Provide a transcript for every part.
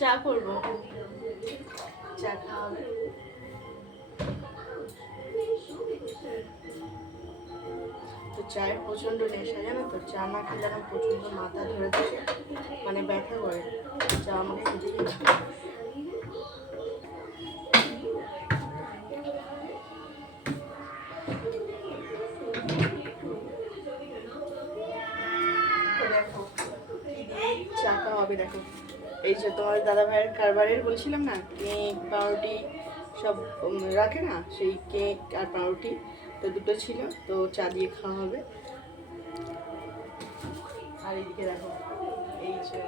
চা করবো, চা খাওয়াবে। তো চায়ের প্রচণ্ড নেশা, জানো তো, চা না খেলে আমার প্রচণ্ড মাথা ধরে থাকে, মানে ব্যথা করে। চা আমাকে খেতে গেছে। দেখো চা খাওয়াবে, দেখো এই যে তোমার দাদা ভাইয়ের কারবারের বলছিলাম না, কেক পাউরুটি সব রাখে না, সেই কেক আর পাউরুটি তো দুটো ছিল, তো চা দিয়ে খাওয়া হবে। আর এইদিকে দেখো এই যে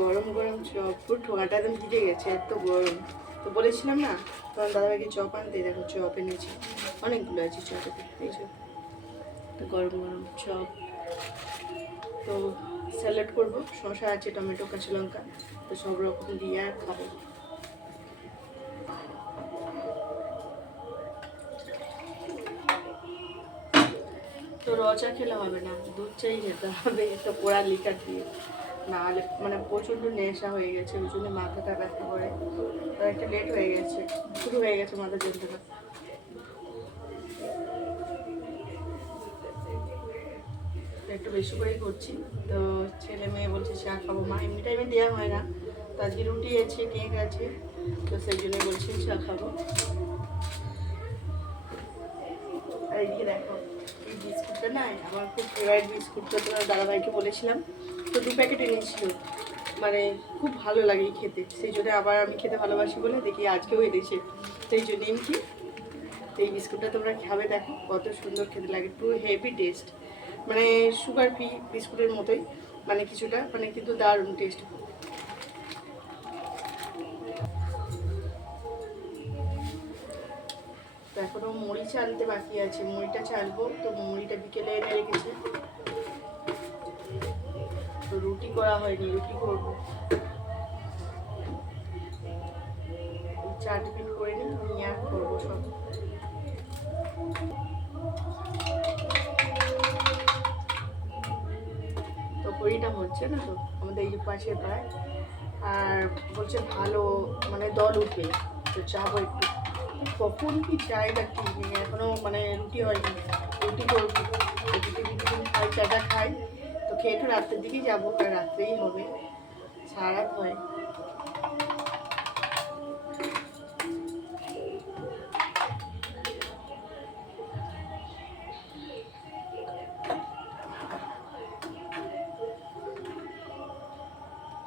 গরম গরম চপ, পুরো ঠোঁয়াটা একদম ভিজে গেছে, এত গরম। তো বলেছিলাম না তোমার দাদাভাইকে চপ আনতে, দেখো চপ এনেছি, অনেকগুলো আছে চপেতে, এই যে তো গরম গরম চপ। তো স্যালাড করবো, শসা আছে, টমেটো, কাঁচা লঙ্কা, তো সব রকম দিয়ে আর খাবো। তো রচা খেলে হবে না, দুধ চাই খেতে হবে, একটা পোড়া লিকার দিয়ে, নাহলে মানে প্রচণ্ড নেশা হয়ে গেছে, ওই জন্য মাথাটা ব্যথা করে। তো একটা লেট হয়ে গেছে, শুরু হয়ে গেছে মাথা যন্ত্রণা। একটু বেশি করেই করছি। তো ছেলে মেয়ে বলছে চা খাবো মা, এমনি টাইমে দেওয়া হয় না, তো আজকে রুটি আছে, কেক আছে, তো সেই জন্যই বলছি চা খাবো। আর এইদিকে দেখো এই বিস্কুটটা না আমার খুব ফেভারিট বিস্কুট, তো তোমার দাদাভাইকে বলেছিলাম, তো 2 প্যাকেট এনেছিল, মানে খুব ভালো লাগে খেতে, সেই জন্য আবার আমি খেতে ভালোবাসি বলে দেখি আজকেও এনেছে, সেই জন্য কি এই বিস্কুটটা তোমরা খাবে, দেখো কত সুন্দর খেতে লাগে, পুরো হেভি টেস্ট, মানে সুগার ফ্রি বিস্কুটের মতোই, মানে কিছুটা, মানে কিন্তু দারুণ টেস্ট। তো এখনও মুড়ি চালতে বাকি আছে, মুড়িটা চালবো, তো মুড়িটা বিকেলে এনে রেখেছে, তো রুটি করা হয়নি, রুটি করবো। চা টিফিন করে নিই আর করবো সব। তো পরিটা হচ্ছে না, তো আমাদের এই যে পাশে পায়, আর বলছে ভালো মানে দল উঠবে, তো যাবো একটু, কখন কি চাই বা কি এখনো মানে রুটি হয়নি, রুটি করবো, রুটি কিছুদিন খাই, চাটা খাই, তো খেয়ে একটু রাত্রের দিকেই যাবো, কারণ রাত্রেই হবে, সারা রাত হয়।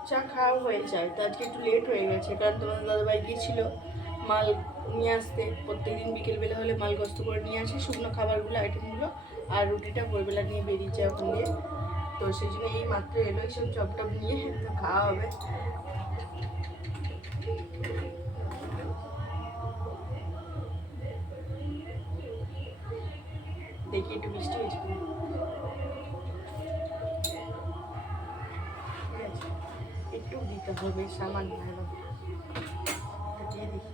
চা খাওয়া হয়ে যায়, তো আজকে একটু লেট হয়ে গেছে, কারণ তোমার দাদাভাই গিয়েছিল মাল নিয়ে আসতে, প্রত্যেকদিন বিকেলবেলা হলে মাল গস্ত করে নিয়ে আসে শুকনো খাবারগুলো, আইটেমগুলো, আর রুটিটা ভোরবেলা নিয়ে বেরিয়ে যায় ওখান দিয়ে, তো সেই জন্য এই মাত্র এলো এইসব চপ টপ নিয়ে, তো খাওয়া হবে। দেখি একটু বৃষ্টি হয়েছে, ঠিক আছে, একটু দিতে হবে সামান্য, দিয়ে দেখি।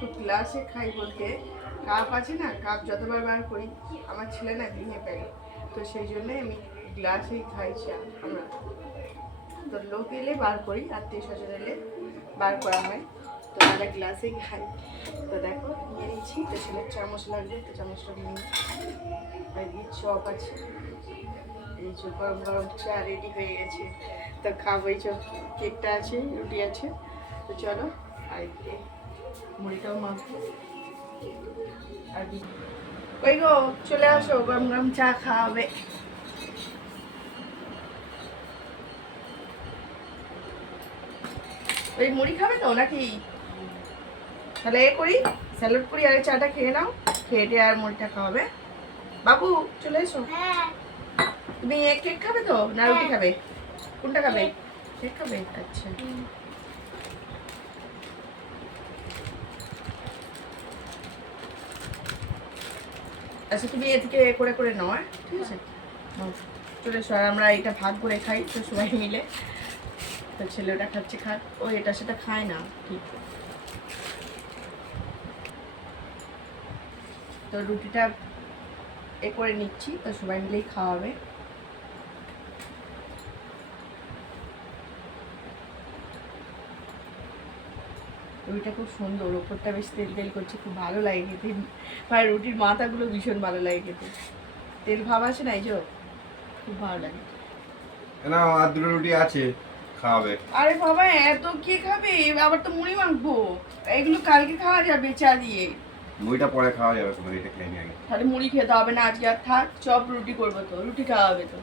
তো গ্লাসে খাই বলতে কাপ আছে না, কাপ যতবার বার করি আমার ছেলে না ভেঙে ফেলে, তো সেই জন্যে আমি গ্লাসেই খাই চা আমরা, তো লোক এলে বার করি, আত্মীয় স্বজন এলে বার করা হয়, তো তারা গ্লাসেই খাই। তো দেখো নিয়ে নিচ্ছি, তো ছেলের চামচ লাগবে, তো চামচটা নিয়ে নিই, চপ আছে, এই যে গরম গরম চা রেডি হয়ে গেছে, তো খাবো, এই যে কেকটা আছে, রুটি আছে, তো চলো, আর মুড়িটাও মাখবো, আর ওই গো চলে আসো, গরম গরম চা খাওয়াবে। ওই মুড়ি খাবে তো নাকি, তাহলে এ করি, স্যালাড করি, আর চাটা খেয়ে নাও, খেয়ে আর মুড়িটা খাওয়াবে। বাবু চলে এসো, তুমি কেক খাবে তো না রুটি খাবে, কোনটা খাবে? কেক খাবে, আচ্ছা। আচ্ছা তুমি এদিকে করে করে নাও, ঠিক আছে, চলে এসো। আর আমরা এটা ভাগ করে খাই তো সবাই মিলে। তো ছেলে ওটা খাচ্ছে, খাক। ও এটা সেটা খায় না ঠিক। তো রুটিটা এ করে নিচ্ছি, তো সবাই মিলেই খাওয়াবে। রুটিটা খুব সুন্দর, ওপরটা বেশ তেল তেল করছে, খুব ভালো লাগে খেতে। মানে রুটির মাথাগুলো ভীষণ ভালো লাগে খেতে, তেল ভাব আছে না, এই যে খুব ভালো লাগে। না আর দুটো রুটি আছে, খাওয়াবে। আরে বাবা এত কে খাবে, আবার তো মুড়ি মাখবো, এগুলো কালকে খাওয়া যাবে চা দিয়ে। মুড়িটা পরে খাওয়া যাবে, তোমার এটা খেয়ে নিয়ে আগে। তাহলে মুড়ি খেতে হবে না আজকে, আর থাক, চপ রুটি করবো, তো রুটি খাওয়া হবে তো।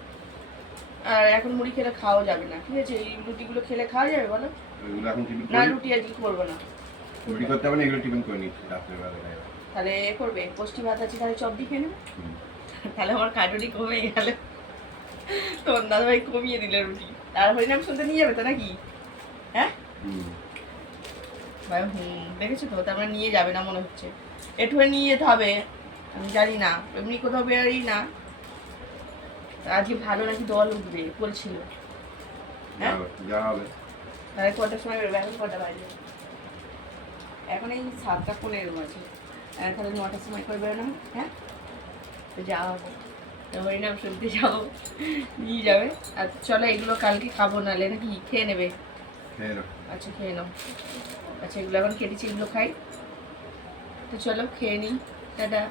আর এখন মুড়ি খেলে খাওয়া যাবে না, ঠিক আছে? এই রুটিগুলো খেলে খাওয়া যাবে বলো? এগুলো এখন টিফিন না করি, রুটি আজকে করবো না। রুটি করতে হবে না, এগুলো টিফিন করে নিচ্ছি রাত্রের বেলা খাই। তাহলে এ করবে, পুষ্টি ভাত আছে, তাহলে চপ দিয়ে খেয়ে নেবে। হুম। তাহলে আমার কাটুরি কমে গেল, তোর দাদাভাই কমিয়ে দিলে রুটি। আর হরিনাম শুনতে নিয়ে যাবে তো নাকি? হ্যাঁ হুম। ভাই দেখেছো তো, তার মানে নিয়ে যাবে না মনে হচ্ছে। একটুখানি নিয়ে যেতে হবে, আমি জানি না, এমনি কোথাও বেরোই না। আজকে ভালো নাকি দল উঠবে বলছিল। হ্যাঁ যা হবে। তাহলে কটার সময় বেরোবে? এখন কটা বাজে? এখন এই 7:15 বাজে। তাহলে 9টার সময় করে বেরোনো, হ্যাঁ? তো যাওয়া হবে, তো হরিনাম শুনতে যাবো, নিয়ে যাবে। আর চলো এগুলো কালকে খাবো, নাহলে নাকি খেয়ে নেবে? খেয়ে নাও। আচ্ছা খেয়ে নাও। আচ্ছা এগুলো এখন কেটেছি, এগুলো খাই। তো চলো খেয়ে নিই, টাটা।